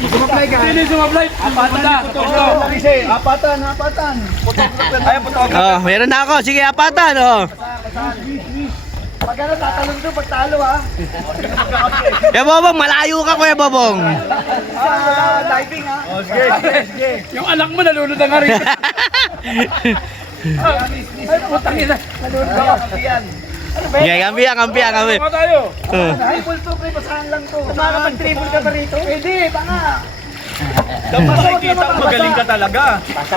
Sumablay ka. Hindi sumablay. Apatan. Ay, putok. Oh, meron na ako. Sige, apatan, oh. Pag ano, tatalon doon, pag talo ha. Kuya Bobong, malayo ka, Kuya Bobong. Diving ha. Oh, sige. Yung anak mo nalunod na nga rin. Ay, putang ina. Nalunod ka. Sige, kampiyan. Ano tayo? Dribble to, pre, basahan lang to. Makakapag-dribble ka ba rito? Pwede, tanga. Dapat nakikita mo, magaling ka talaga. Pasa.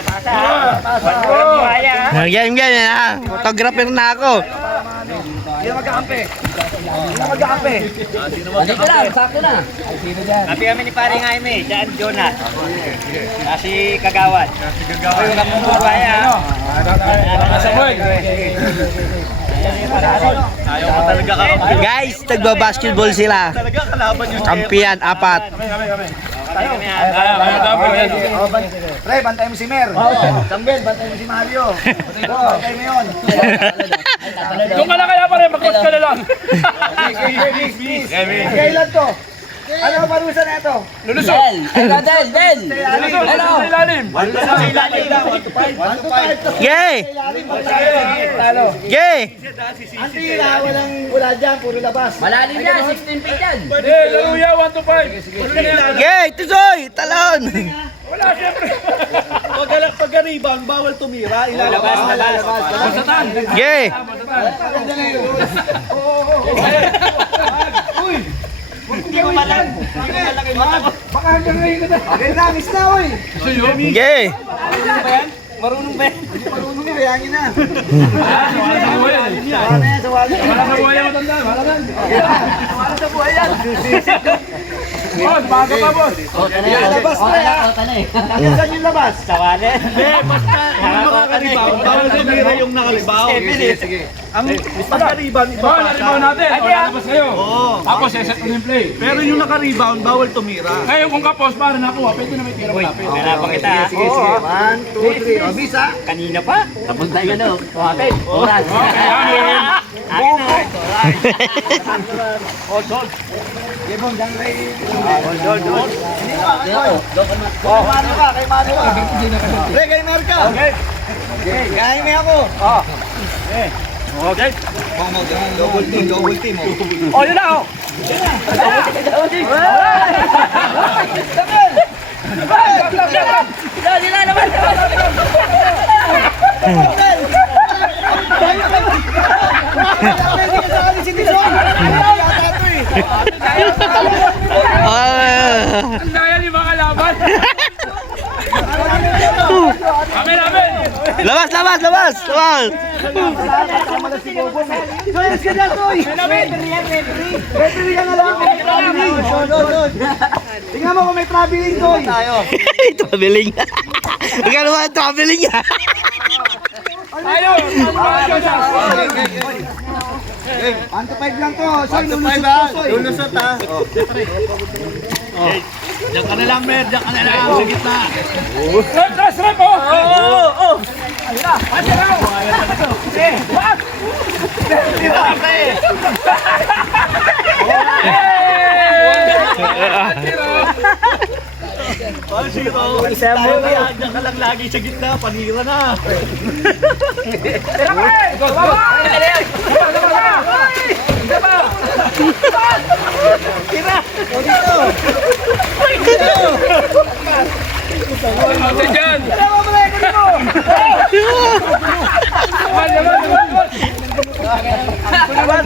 Game, ha. Photographer na ako. Hindi na magkakampi. Dito lang, sakto na. Happy kami ni paring Jaime, Jan Jonah. Si Kagawad. Huwag kang mumubaya. Ayaw mo talaga kakampi. Guys, nagbabasketball sila. Talaga kalaban yung Kampiyan, apat. Pre, bantay mo si Mer. Sambel, bantay mo si Mario. Bantay mo yun. Doon ka na kaya pa rin, mag-coach ka na lang. Kailan to? Ano ang parusa na ito? Lulusot. Del. Lulusot sa ilalim. 1-5. Gay! Gay! Ang tira, wala dyan, puro labas. Malalim yan, 16 feet yan. Hindi, laro ya, 1-5. Gay! Tusoy! Talon! Wala, siyempre. Pag rebound, bawal tumira. Ilalabas. Masatan. Gay! Hindi ko malang. Baka hanggang ngayon ka na. Nangis na, oy. Gay! Marunong ba? Marunong yan, hayangin na. Wala sa buhay yan. Wala sa buhay yan, matanda. Wala na. Wala sa buhay yan. Boss, bago pa, boss. Labas na yan. Nasaan yung labas? Sa wallet. Hindi, basta yung makaka-rebound. Bawal tumira yung naka-rebound. Sige. Ang pagka-rebound, iba Boss, naribaw natin. O, lalabas kayo. Tapos, set mo yung play. Pero yung naka-rebound, bawal tumira. Ngayon, kung kapos, para nakuha, pwede na may tira mo lapit. Hanapang kita. Sige. 1, 2, 3. O, bisa. Kanina pa. Tapos tayo ano. Tuwapin. Oras. Okay, amin. Yebong, dyan kay... Hold. Kay Mario ka. Pre, kay Mario ka. Okay. Kaya may ako. Okay. Double team. O, yun na, o. Sila naman. Ang daya ni mga laban. Kami namin. Labas! Soy, ka dyan, Soy! Referee ka na lang! Tingnan mo kung may traveling, Soy! Traveling. Magkano ba ang traveling? Ayaw. 1-5 lang to, Soy! Lulusot ha! Diyan ka na lang, Mer! Diyan ka na lang! Sa gitna! Strap, o. Ayun na. Pati raw. What? Isa mo! Diyan ka lang lagi sa gitna! Panira na! Tira pa eh. Tira! O dito! Ate dyan. Tira mo pala! Kunin mo! Labas!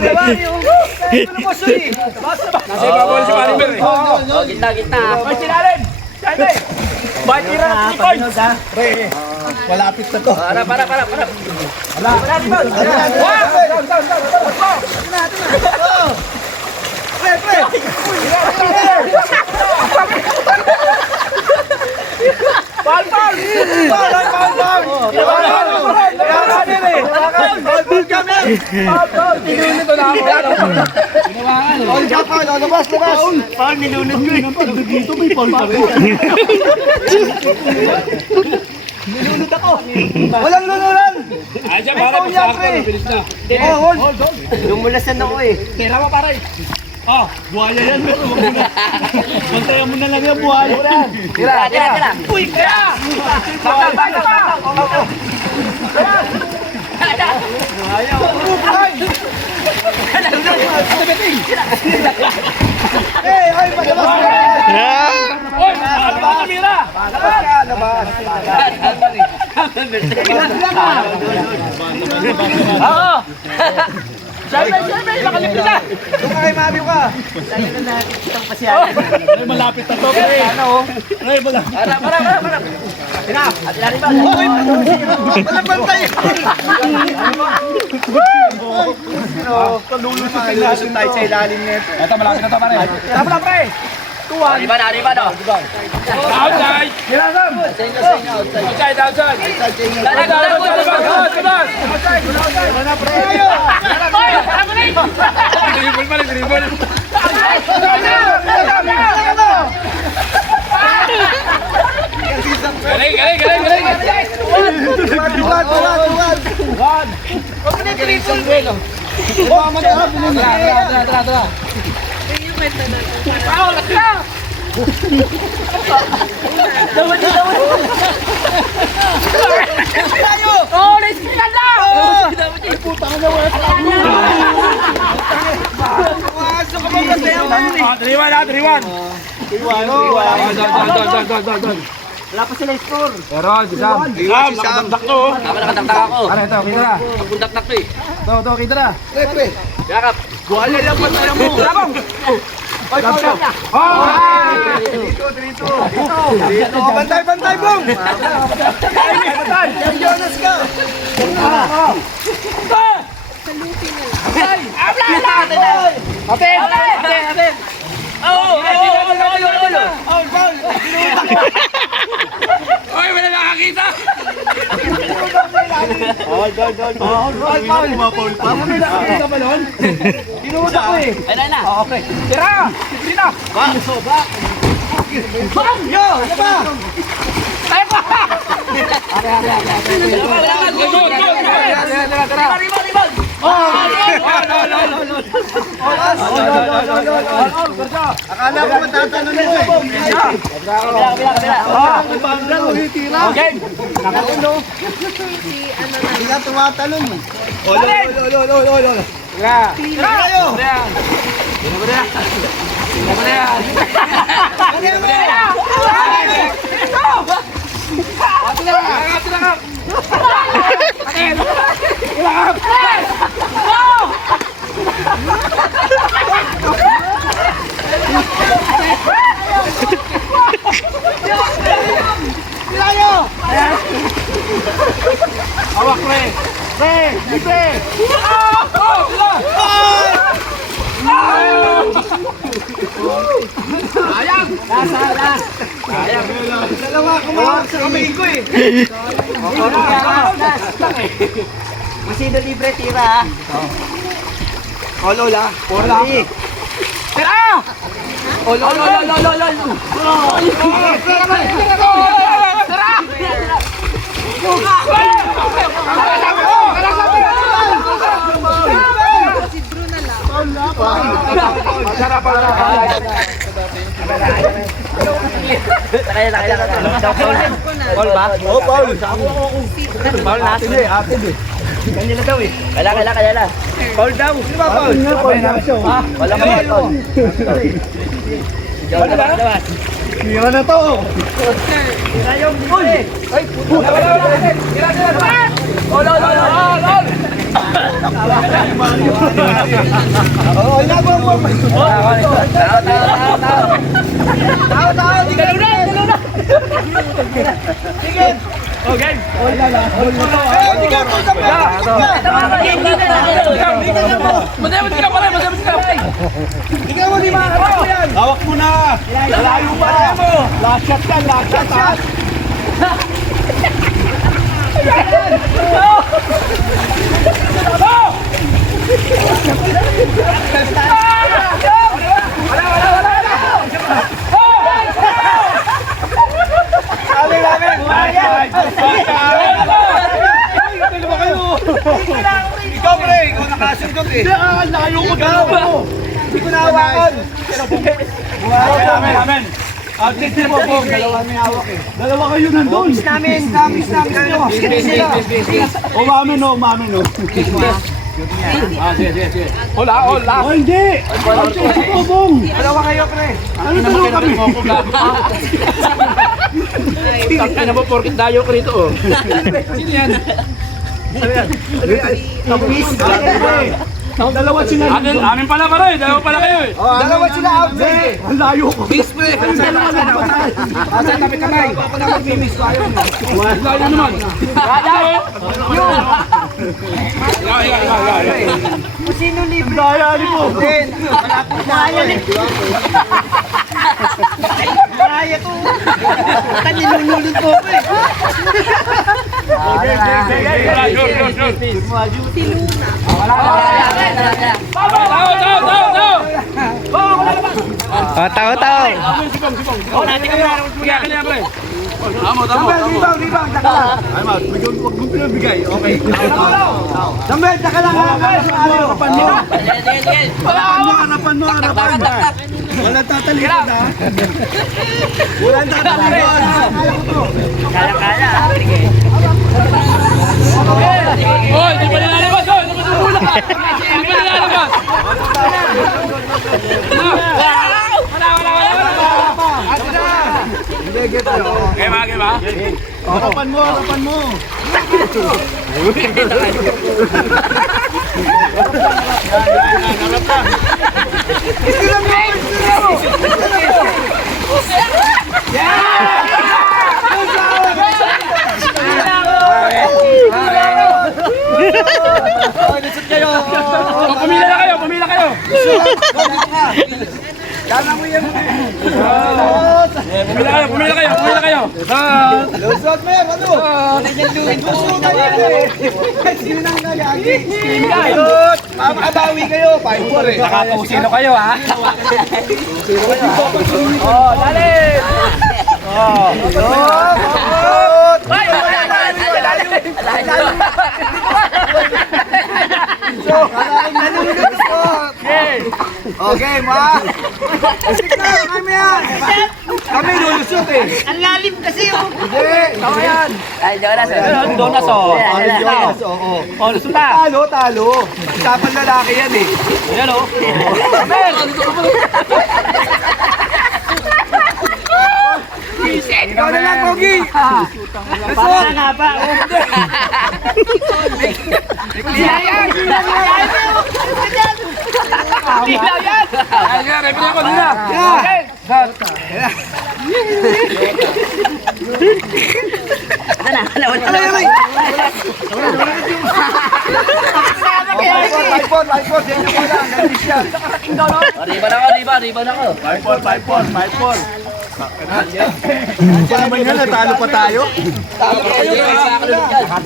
Ito na po, Soy! Nasa ibabaw si Marimer eh. Gitna. Ay, sinalim. Jaime. Ba't tira na 3 points? Pre, malapit na to! Para. Pre! Bal! Tinunod ko na ako. Paul ka pa! Labas! Paul, nilunod ko eh. Dito may Paul pa rin! Nilunod ako! Walang lunuran! Ay, dyan, pare. Pagsakan ko. Bilis na. Oh, hold! Lumulasan ako eh. Tira mo, pare. Buhaya yan. Bantayan mo na lang yung buhaya. Tira. Uy, kaya! Oy, kamera! Oo! Siyempre, makalipin na! Doon ka kay Mario ka. Ay, malapit na to, pre. Ay, malapit. Para. Tira, atin ba? Wala bantay. Kalulusutin natin tayo sa ilalim nito. Ito, malapit na to, pare. Tama na, pre. Arriba na, no? Outside! Outside. Outside, outside! Tama na, pre. Dribble pa rin, dribble. Galing! Triwan! Doon. Wala pa sila score. Pero, si Sam. Nakadakdak to. Nakadakdak ako. Ano ito, kita na. Pagpundak to eh. Ito, kita na. Yakap. Buhaya lang bantayan mo. Bantay, bong! Jonas ka! Atin! Oo! Oy, wala nakakita. Tinuda ko eh. Ay, na. Okay. Tira! Tira! Yo! Ano ba? Akala ko matatanong mo eh. Okay! Hindi ka tumatalon eh. Tira! Tira kayo! Hawak, pre! Dalawa kumawag sa kamay ko eh. Masino libre tira. O Lola, Lola. Paul ba? Oh, Paul. Paul natin eh. Kanila daw eh. Kailan. Paul daw. Sino ba, Paul? Wala ka ba, Paul? Ano ba? Tira na to. Tira yung libre. Ay, puto. Tira. Ol. Oo, inabang mo. Tao. Dalaw na. Sige. Okay! Hindi ka po sa pera. Madamit ka pala! Ikaw mo, di makakarap mo yan. Hawak mo na. Malayo pa na mo. Last shot yan, last shot. Ikaw pre, ikaw nakasundot eh. Layo ko daw. Hindi ko nahawakan. Amen. Update si Bobong. Dalawa kayo nandun. Miss namin kayo. Umamin o. Sige. Hola. Oh, hindi. Update si Bobong. Dalawa kayo, pre. Ano dalawa kami? Ano ba porkit dayo ko rito, oh. Sino yan? Dalawa sila. Amin pala pare, dalawa pala kayo eh. Dalawa sila outside. Ang layo ko. Miss, pre. Asa kami kamay. Ako na mag-miss ko. Ayaw mo. Ang layo naman. Sino libre? Dayali mo. Malapit na. Maraya to. Kaninulunod ko ko eh. Tao. Ribang. Taka lang. Huwag mong pinabigay. Okay. Samuel, taka lang. Harapan mo. Walang tatalikod ha. Walang tatalikod. Kaya. Hoy, di pa nilalabas. Hoy, nakatulog ka. Di pa nilalabas. Wala. Harapan mo. Pumila kayo. Pumila kayo. Lusot mo yan, ano? Lusot na yan eh. Sino nang nagagi? Mamabawi kayo. 5-4 eh. Nakapusino kayo ha. Lalim! Okay, ma! Kami yan! Kami lulusot eh! Ang lalim kasi oh. Hindi! Tama yan! Ay, Jonas. Donas oh. Jonas, oo. Oh, lusot na. Talo! Usapan lalaki yan eh! Ayan oh. Ikaw na lang, Pogi! Lusot! nga ba? Referee ako nila. Riba na ako. 5-4. Naman nga, natalo pa tayo.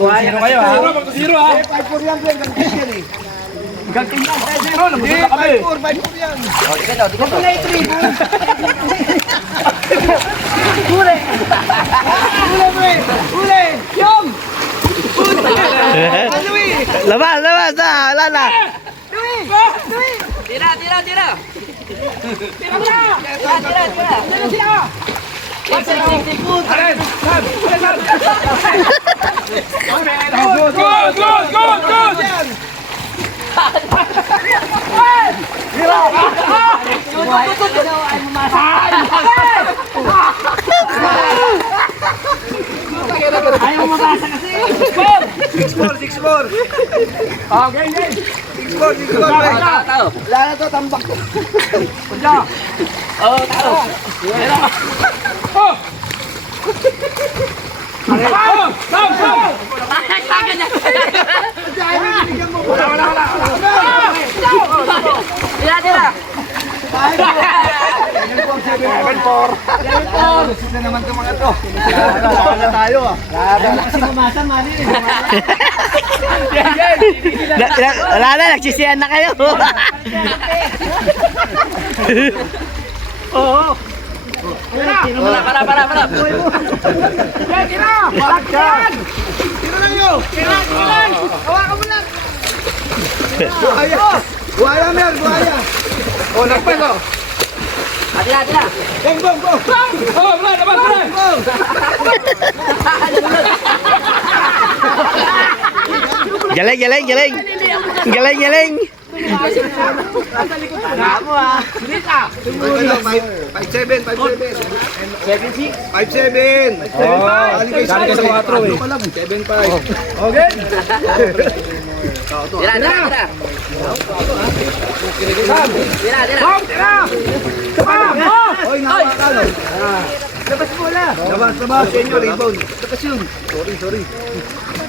Zero kayo ha. Zero ha. 5-4 yan, Glenn. Gantis yan eh. Ganting na. Zero. Lumusot na kami. 5-4 yan. Uli! Yung! Ano eh? Labas. Wala na. Tira. Good. Ayaw mabasa kasi. 6-4. Ah, game. 6-4. Tao. Wala na to, tambak to. Oh, tao. Oh! Stop! Tira. 7-4. Gusto na naman itong mga to. Wala tayo ah. Kasi mamasa, mali eh. Wala na, nagsisiyan na kayo. Oo. Para. Tiro lang yun. Hawakan mo lang. Buhaya. Buhaya, Mer. Buhaya. Oh, nagpas oh. Atira, atira. Bong, bong, bong! Oh, pre, labas, pre. Galing, galing, galing. Galing, galing. Ako ah. 5-7, 5-7. 7-6. 5-7. Galing ka sa 4 eh. 7-5. Okay. Tira, tira, tira. Tira, tira. Oy, nakakalo. Labas bola. Labas, labas. Senyo, rebound. Labas yun. Sorry.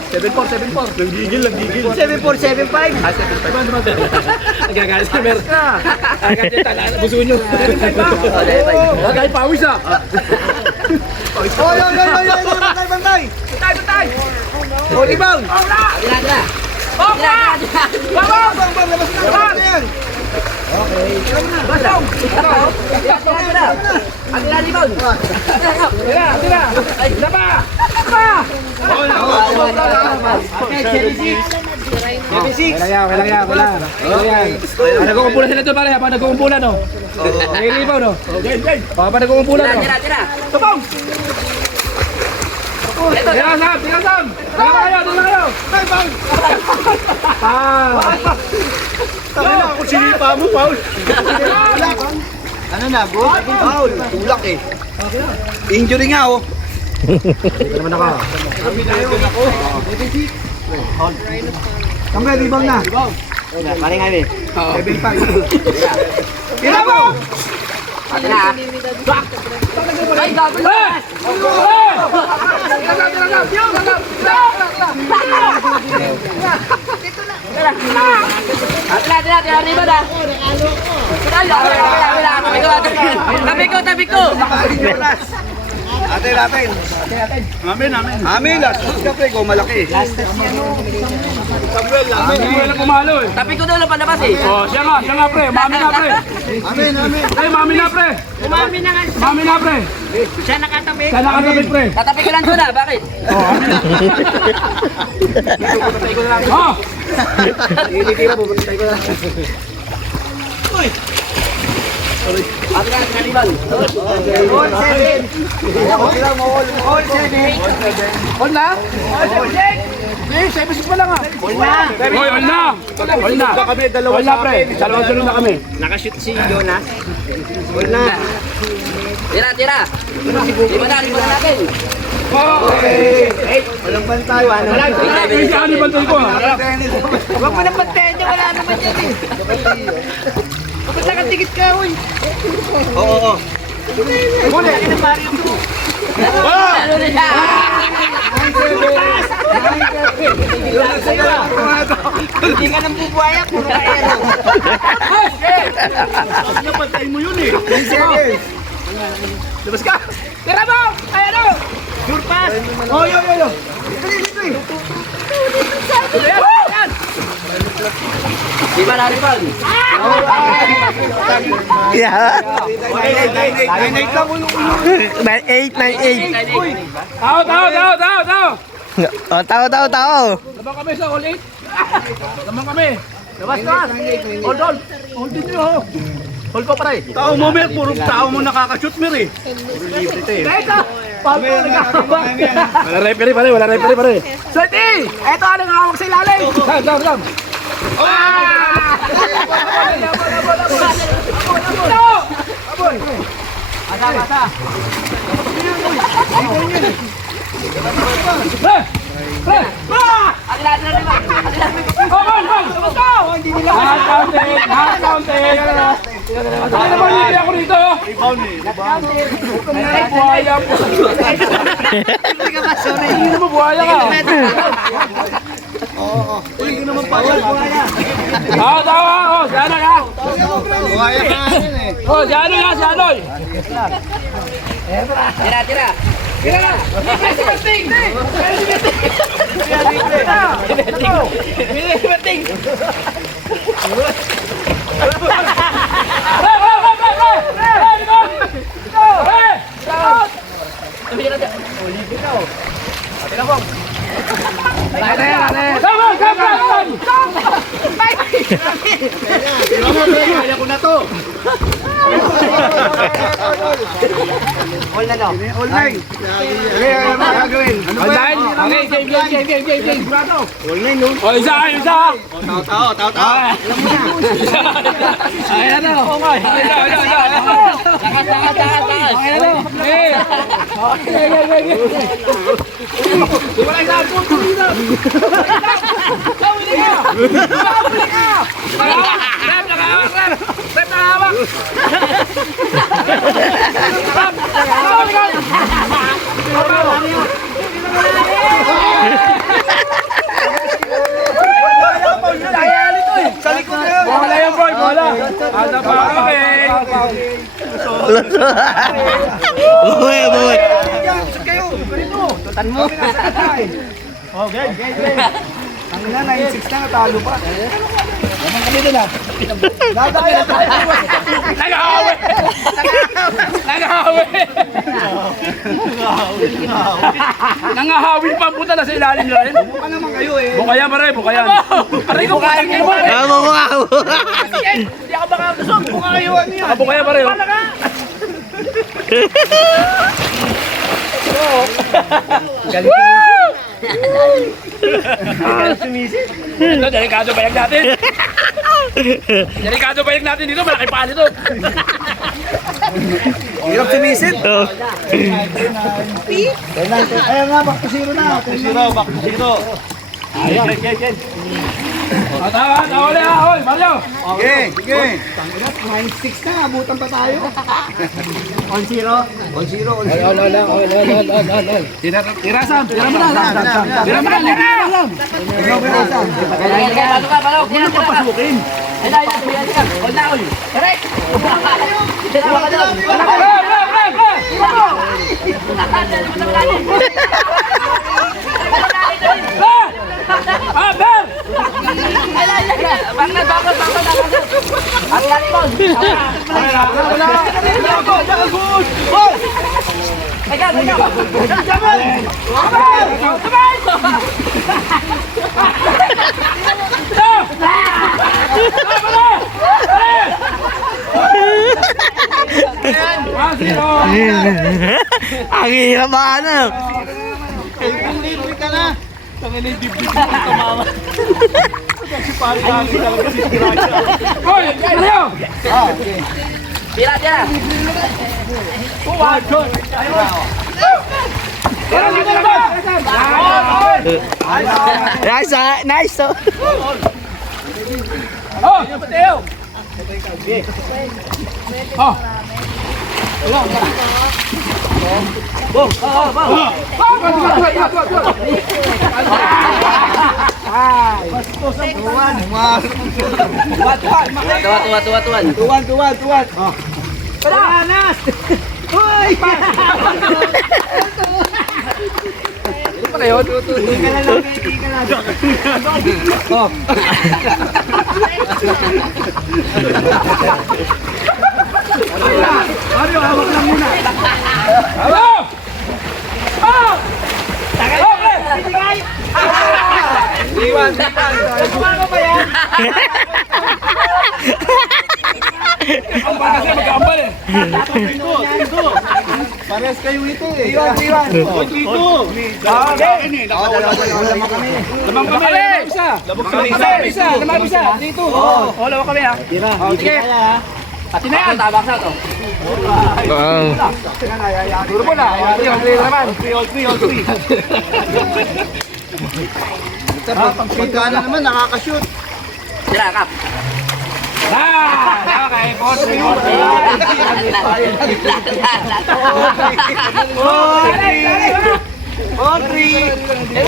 7-4, 7-4. Langgigil. 7-4, 7-5. Gagalit sa mer. Agad yung tala. Busuin nyo. Dahil pawis ah. Oy. Bantay. Oh, rebound. Tira, tira. Bang, labas na. Tira, tira. Atira, rebound. Tira. Ay, laba. Okay, 7-6. 7-6. Kailang yan. Nagkukumpulan sila ito pare. Pa nagkukumpulan no. May libaw no. Pa nagkukumpulan no. Tira, tira. Tupong! Tira Sam! Tira kayo! Tama na ako sinipa mo, Paul. Ano na, bro? Paul, tulak eh. Injury nga, oh. Dito naman ako. Kamay, rebound na. Paring Jaime. 7-5. Tira mo! Atira. Ay, gabi. Atira, rebound ah. Tabi ko. Ate natin. Amin. Last ka pre, ko malaki. Samuel, Hindi mo lang kumalo eh. Tabi ko daw palabas eh. Oh, siya nga pre. Mami na pre. Amin. Ay, mami na pre. Umami na nga. Mami na pre. Siya nakatabi. Sana katabit pre. Tatabi ko lang doon ah. Bakit? Oh! Atira, rebound. All 7. All 7. All na? Eh, 7-6 pa lang ah. Hoy, all na. Kami, dalawa All na pre. Dalawang sunod na kami. Nakashoot si Jonas. Tira. Lima na natin. Walang bantay. Ay, si Ani bantay ko ah. Huwag mo nang bantayan niya. Wala naman yan eh. Ba't nakatigit ka, uy? Oo. Huli. Ano na Mario mo? Ano na siya? Hindi ka nang bubuhaya. Puro ka aero. Bantayin mo yun eh. Labas ka. Tira mo! Ay ano? Surpass. Oh, yo. Dito eh. Di ba na-rebound? Yeah. 9-8 lang ulo. 9-8, 9-8. Tao! Oh, tao. Laban kami sa all 8. Laban kami. Labas ka! Hold din nyo ho. Hold ko pare. Tao mo, Mer. Puro tao mo nakaka-shoot, Mer eh. Puro libre ito eh. Teka! Paano nagkakabak? Wala referee pare. Swerte! Eto ano nga hawak sa ilalim. Sam. Masa. Pre! Atira. Bang! Counted! Ano naman hindi ako dito? Ay, buhaya po. Hindi naman buhaya ka. Hindi naman pala. Tawa! Oh, si Anoy ha? Buhaya ka natin eh. Oh, si Anoy ha, si Anoy! Tira. Kaya ko na to. All na no. All nine. Okay, ano ba gagawin? Ano ba? Okay, game. All nine, no? O, isa. Tao. Ayan na. Oo nga. Isa. Ayan na. Wala na po. Sa likod na yun. Wala yung boy, wala. Ada pa kami. Buhay, buhay. Kayo, ganito. Tutan mo. Oh, game. Ang na, 9-6 na, natalo pa. Nangahawin pa ang puta na sa ilalim na rin. Buka naman kayo eh. Bukayan pare, bukayan. Aray ko, bukayan kayo pare. Mukha. Hindi ako makakasok. Buka kayo, ano yan? Bukayan pare. Ito, delikado bayag natin. Dito, malaki pali to. Hirap sumisid. Ayun nga, back to zero na. Back to zero. Ayan. Tawa ulit ha, hoy, Mario. Sige. 9-6 na, abutan pa tayo. 1-0. Tira Sam. Ang hirap ba ano? Ka na. Hoy, Mario. Tira. Nice. Oh, Mateo. Oh. Tuwan. Panas! Uy! Ano pa yun? Tika na lang. Mario, hawak lang muna. Hello! Oh! Iwan. Ano ba yan? Ambal kasi mag-ambal eh. Pares kayo ito eh. Iwan. Dito. Dalawa kami. Lamang kami. Lamang isa. Dito. Oh, lamang kami ha. Sige. Pati na yan. Tabak na to. Duro mo na. Clear naman. All three. Pagkana naman, nakakashoot. Tira, kap. Okay. 4-3.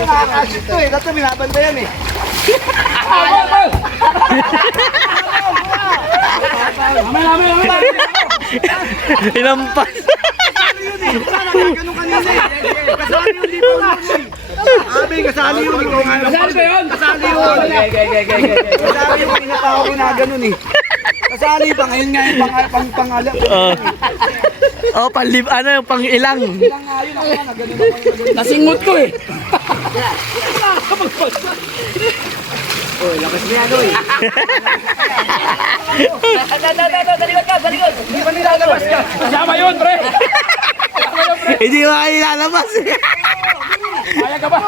Nakakashoot to eh. Dato binabantayan eh. Inampas. Ganun kanina eh. Kasali yun dito. Abi, kasali yun. Ikaw nga naman. Kasali ba yun? Kasali yun. Kasali yung kanina pa ako ginaganon eh. Kasali pa ngayon nga yung pangalap. Ano yung pang ilang? Nasingot ko eh. Hindi pa nilalabas ka. Kasama yun, pre. Hindi mo kayo lalabas. Kaya ka ba?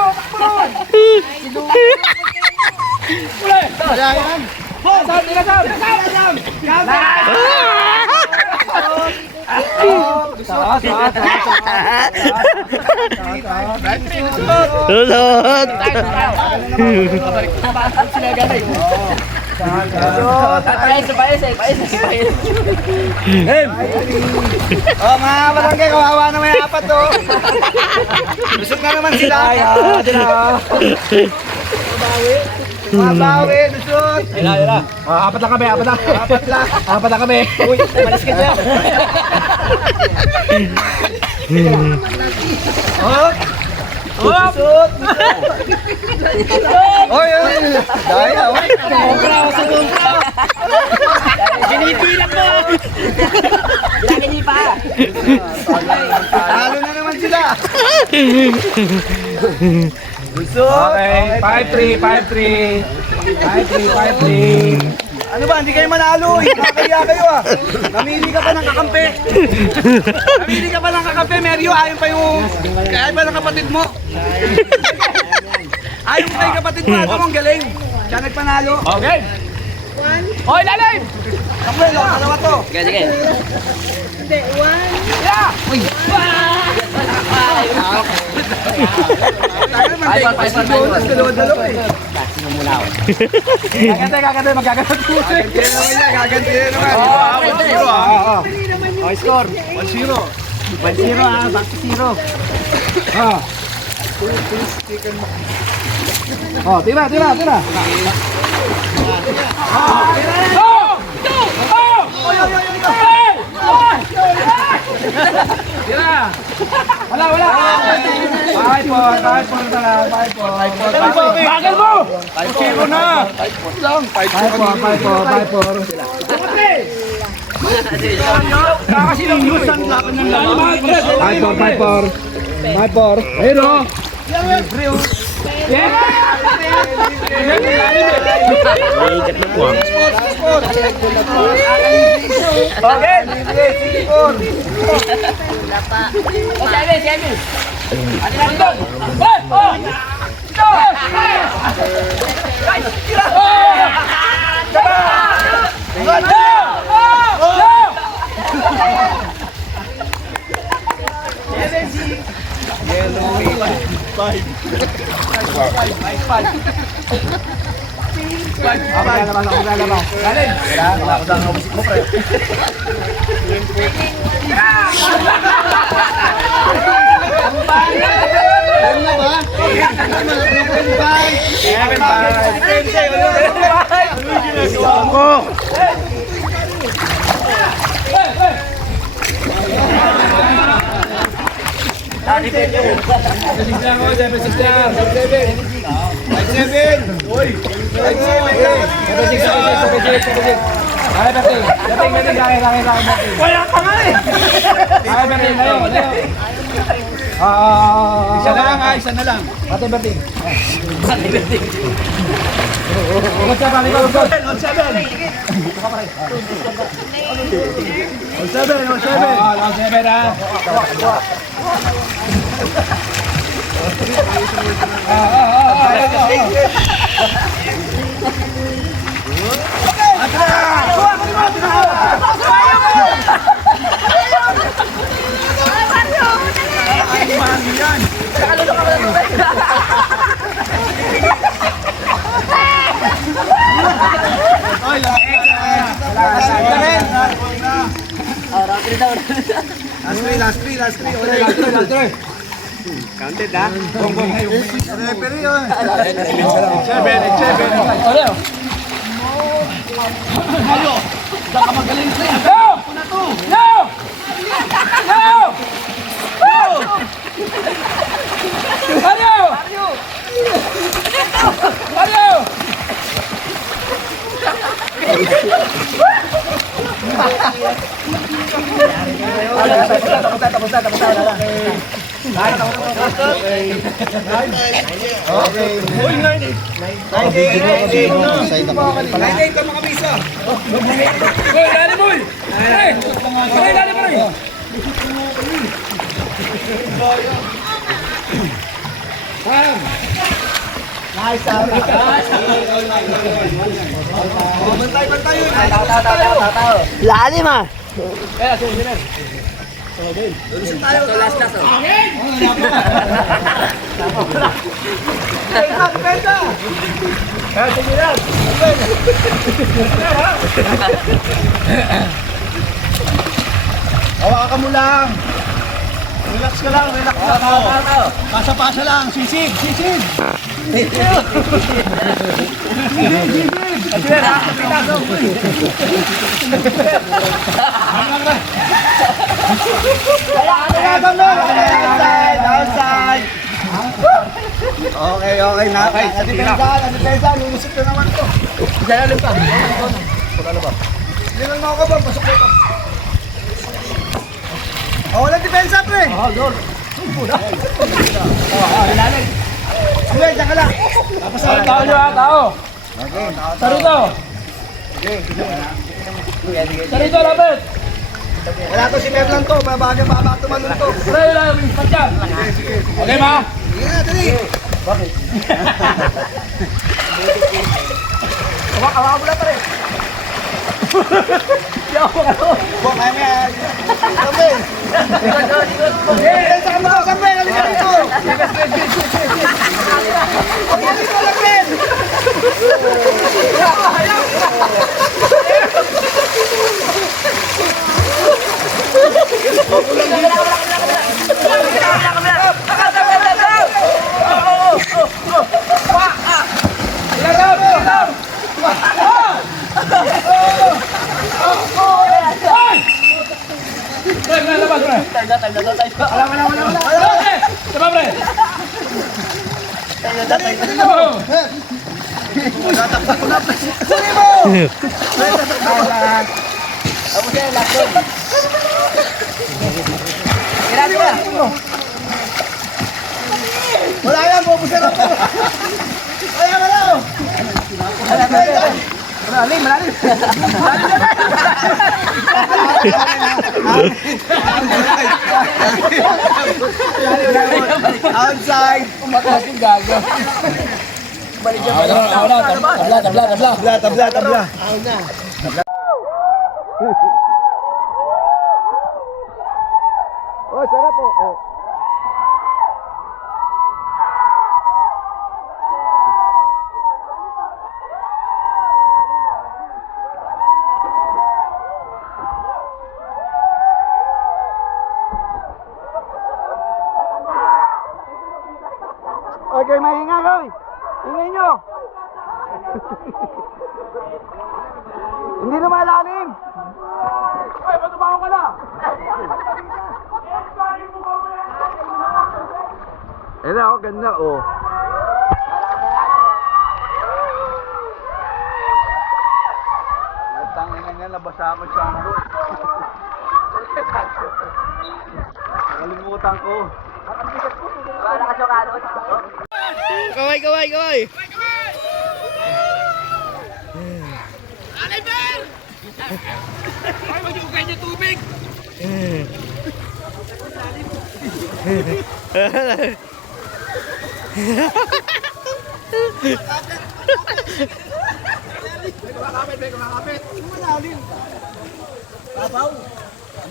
Uli! Saan, tinasam! Lulot. Oh, mga barangay, kawawa naman yung apat to. Lusot na naman sila. Mabawi, lusot. Apat lang kami, apat lang. Apat lang kami. Uy, malis ka dyan. Oh, lusot. Oy, oy. Daya, oy. Ginipilat mo! Ginaginipa! Talo na naman sila. Lusot. Okay, 5-3, 5-3. 5-3. Ano ba, hindi kayo manalo. Nakakaya kayo ah. Namili ka pa ng kakampi. Namili ka pa ng kakampi, Meryo. Ayaw pa ng kapatid mo. Ayaw pa yung kapatid mo. Ito mong galing. Siya nagpanalo. Okay. Oy, lalim! Samuel, dalawa to. Sige, sige. Dalawa-dalawa eh. Gaganti, magaganti. Gaganti na naman yan, gaganti na naman. 1-0 ah. Score. 1-0. 1-0 ah, back to 0. Tira. Tira. Wala. 5-4. Bagal mo! 5-0 na. 5-4 lang. 5-4. Kakasinong news ang laban ng laban. 5-4. Ayun o. Okay, sige, 4. Wala ka nga eh! Isa na lang ha, isa na lang. Pati Berting. Last three. Counted ha? Referee yun. 7. Hoy, dali boy! Ay! Ay, dali pa rin! Lalim ah. Hawakan mo lang. Relax ka lang, relax ka lang. Pasa-pasa lang, sisig, sisig. Outside. Okay, okay na. Nadipensa, lulusot na naman to. Ilalim pa. Lilang mo ako ba? Pasok ko ito. Oh, walang depensa pre. Gol. Ilalim. Sige, diyan ka lang. Tao nyo ha, tao! Sarito! Sarito, lapit! Wala to si Merlan to, babagay baba tumalun to. Pre, lang, patyan! Okay ba? Sige na, dali. Hawakan mo lang pare. Bok, kaya may sabi. Saan mo, sabi, halika dito. Halika dito, lapit. Pre, pre, labas, pre! Wala. Pre! Diba, pre? Kunin mo. Wala yan, bubusin ako. Wala, wala. Malalim, malalim. Outside. Kumakasin gago. Tabla. Tabla. Oh, sarap po. Oh. Okay, mahinga koy. Ingay nyo. Hindi lumalalim. Ay, matubaho ka na! Eh na, oh, ganda, oh. Tangin na nga, nabasa ako sa ano. Kalimutan ko. Kaway. Ay, mag-iugay niya tubig!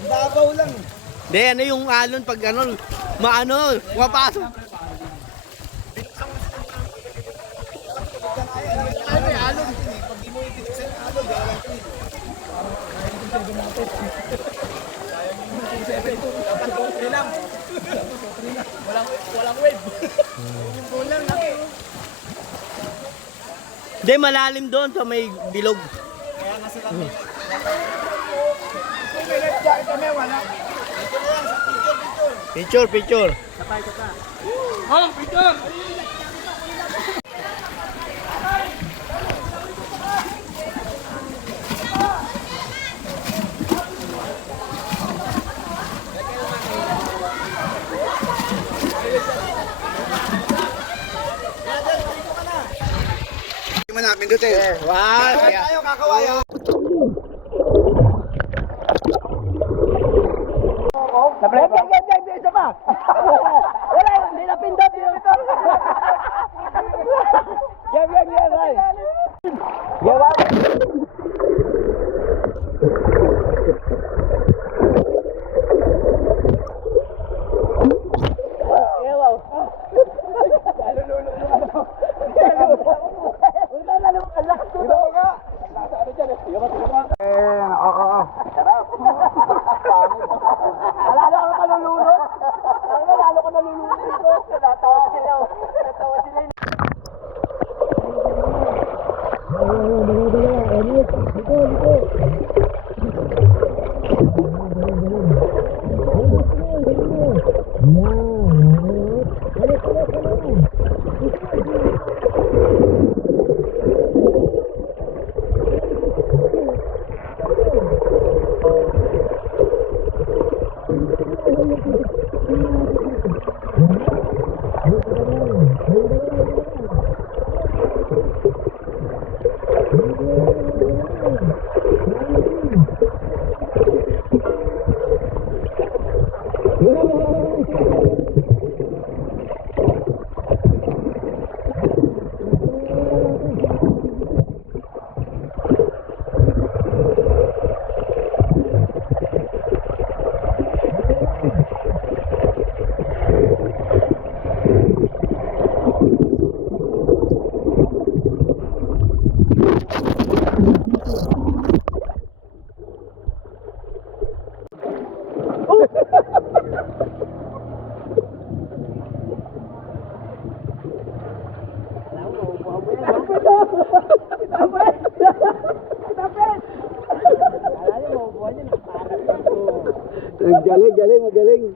Babaw lang. Hindi, ano yung alon pag ano, maano, mapasok. Walang wave! Hindi, malalim doon sa may bilog. Picture. Oh, picture! Mindutin. Wow! Tayo, kakawaya. Isa pa. Wala, hindi na pindot. Game, ay. Magaling.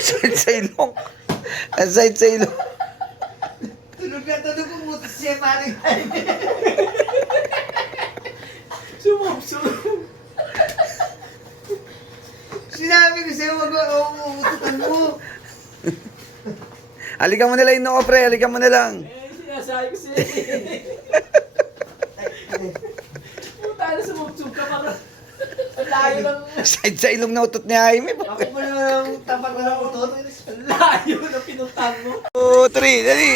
Side sa ilong. Side sa ilong. Tulog na tulog ko butas siya, paring. Sinabi ko sa'yo, wag uututan mo. Alikan mo na lang yung noo, pre. Alikan mo na lang. Sinasabi ko siya. Puta na sumubsub ka para. Ang layo ng... Side sa ilong na utot ni Jaime. Ako mo lang tapat na ng utot. Ang layo ng pinuntan mo. 2, 3, dali.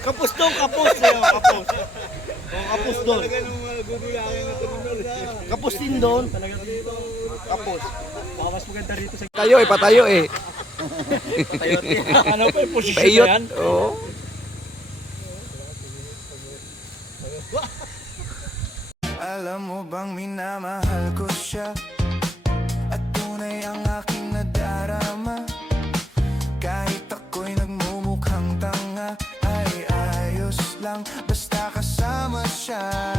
Kapos doon, kapos. Kapos. Kapos doon. Kapos din doon. Tayo eh, patayo eh. Ano pa yung posisyon Payot. na yan? Oo. Alam mo bang minamahal ko siya at tunay ang aking nadarama. Kahit ako'y nagmumukhang tanga, ay ayos lang basta kasama siya.